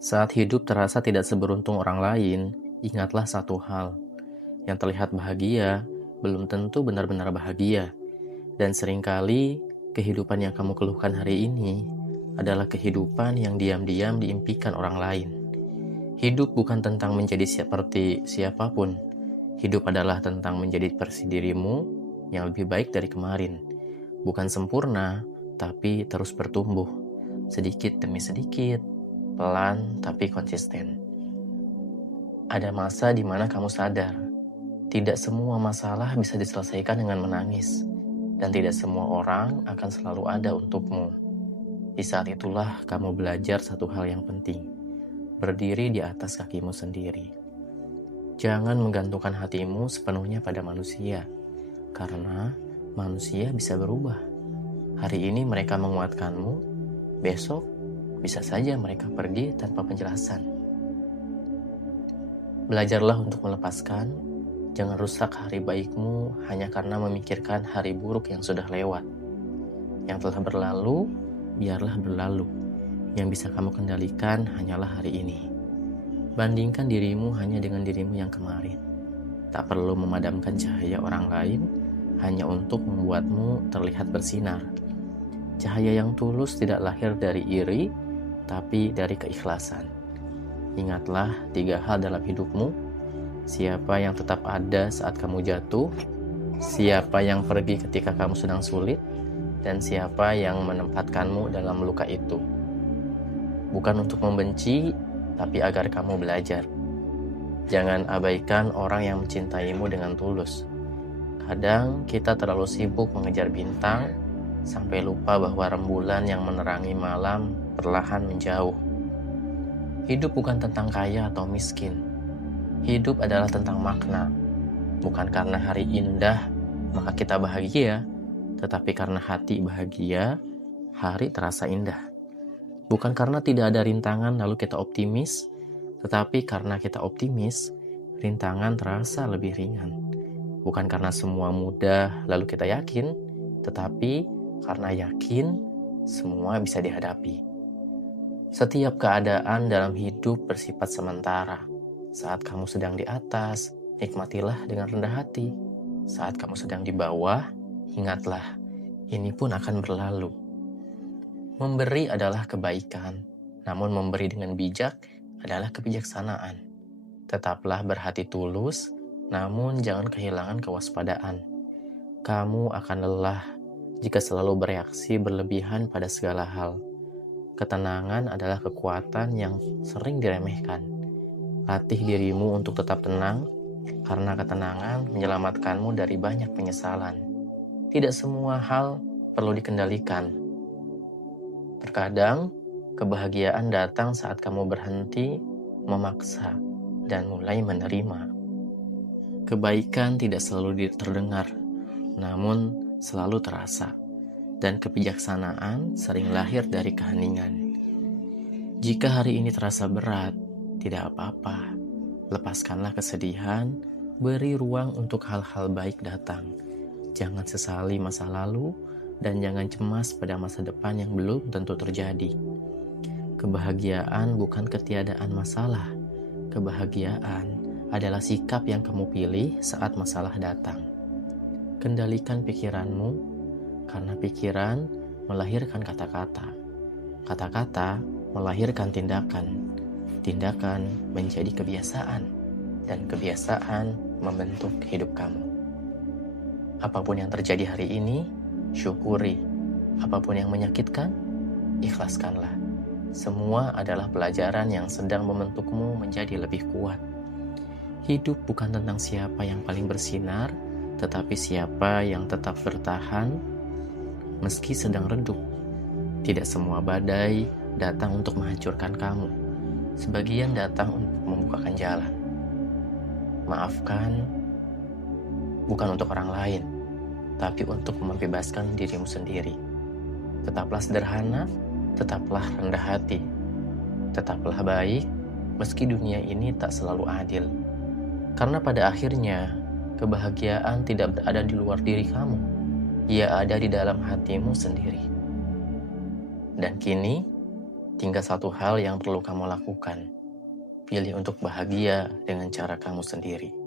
Saat hidup terasa tidak seberuntung orang lain, ingatlah satu hal. Yang terlihat bahagia, belum tentu benar-benar bahagia. Dan seringkali, kehidupan yang kamu keluhkan hari ini adalah kehidupan yang diam-diam diimpikan orang lain. Hidup bukan tentang menjadi seperti siapapun. Hidup adalah tentang menjadi versi dirimu yang lebih baik dari kemarin. Bukan sempurna, tapi terus bertumbuh. Sedikit demi sedikit, pelan tapi konsisten. Ada masa di mana kamu sadar, tidak semua masalah bisa diselesaikan dengan menangis, dan tidak semua orang akan selalu ada untukmu. Di saat itulah kamu belajar satu hal yang penting, berdiri di atas kakimu sendiri. Jangan menggantungkan hatimu sepenuhnya pada manusia, karena manusia bisa berubah. Hari ini mereka menguatkanmu, besok bisa saja mereka pergi tanpa penjelasan. Belajarlah untuk melepaskan, jangan rusak hari baikmu hanya karena memikirkan hari buruk yang sudah lewat. Yang telah berlalu, biarlah berlalu. Yang bisa kamu kendalikan hanyalah hari ini. Bandingkan dirimu hanya dengan dirimu yang kemarin. Tak perlu memadamkan cahaya orang lain hanya untuk membuatmu terlihat bersinar. Cahaya yang tulus tidak lahir dari iri, tapi dari keikhlasan. Ingatlah 3 hal dalam hidupmu. Siapa yang tetap ada saat kamu jatuh, siapa yang pergi ketika kamu sedang sulit, dan siapa yang menempatkanmu dalam luka itu. Bukan untuk membenci, tapi agar kamu belajar. Jangan abaikan orang yang mencintaimu dengan tulus. Kadang kita terlalu sibuk mengejar bintang, sampai lupa bahwa rembulan yang menerangi malam perlahan menjauh. Hidup bukan tentang kaya atau miskin. Hidup adalah tentang makna. Bukan karena hari indah, maka kita bahagia, tetapi karena hati bahagia, hari terasa indah. Bukan karena tidak ada rintangan lalu kita optimis, tetapi karena kita optimis, rintangan terasa lebih ringan. Bukan karena semua mudah lalu kita yakin, tetapi karena yakin, semua bisa dihadapi. Setiap keadaan dalam hidup bersifat sementara. Saat kamu sedang di atas, nikmatilah dengan rendah hati. Saat kamu sedang di bawah, ingatlah, ini pun akan berlalu. Memberi adalah kebaikan, namun memberi dengan bijak adalah kebijaksanaan. Tetaplah berhati tulus, namun jangan kehilangan kewaspadaan. Kamu akan lelah jika selalu bereaksi berlebihan pada segala hal. Ketenangan adalah kekuatan yang sering diremehkan. Latih dirimu untuk tetap tenang, karena ketenangan menyelamatkanmu dari banyak penyesalan. Tidak semua hal perlu dikendalikan. Terkadang, kebahagiaan datang saat kamu berhenti memaksa dan mulai menerima. Kebaikan tidak selalu terdengar, namun selalu terasa. Dan kebijaksanaan sering lahir dari keheningan. Jika hari ini terasa berat, tidak apa-apa. Lepaskanlah kesedihan, beri ruang untuk hal-hal baik datang. Jangan sesali masa lalu, dan jangan cemas pada masa depan yang belum tentu terjadi. Kebahagiaan bukan ketiadaan masalah. Kebahagiaan adalah sikap yang kamu pilih saat masalah datang. Kendalikan pikiranmu, karena pikiran melahirkan kata-kata. Kata-kata melahirkan tindakan. Tindakan menjadi kebiasaan. Dan kebiasaan membentuk hidup kamu. Apapun yang terjadi hari ini, syukuri. Apapun yang menyakitkan, ikhlaskanlah. Semua adalah pelajaran yang sedang membentukmu menjadi lebih kuat. Hidup bukan tentang siapa yang paling bersinar, tetapi siapa yang tetap bertahan meski sedang redup. Tidak semua badai datang untuk menghancurkan kamu. Sebagian datang untuk membukakan jalan. Maafkan bukan untuk orang lain, tapi untuk membebaskan dirimu sendiri. Tetaplah sederhana, tetaplah rendah hati. Tetaplah baik, meski dunia ini tak selalu adil. Karena pada akhirnya, kebahagiaan tidak berada di luar diri kamu. Ia ada di dalam hatimu sendiri. Dan kini, Tinggal satu hal yang perlu kamu lakukan. Pilih untuk bahagia dengan cara kamu sendiri.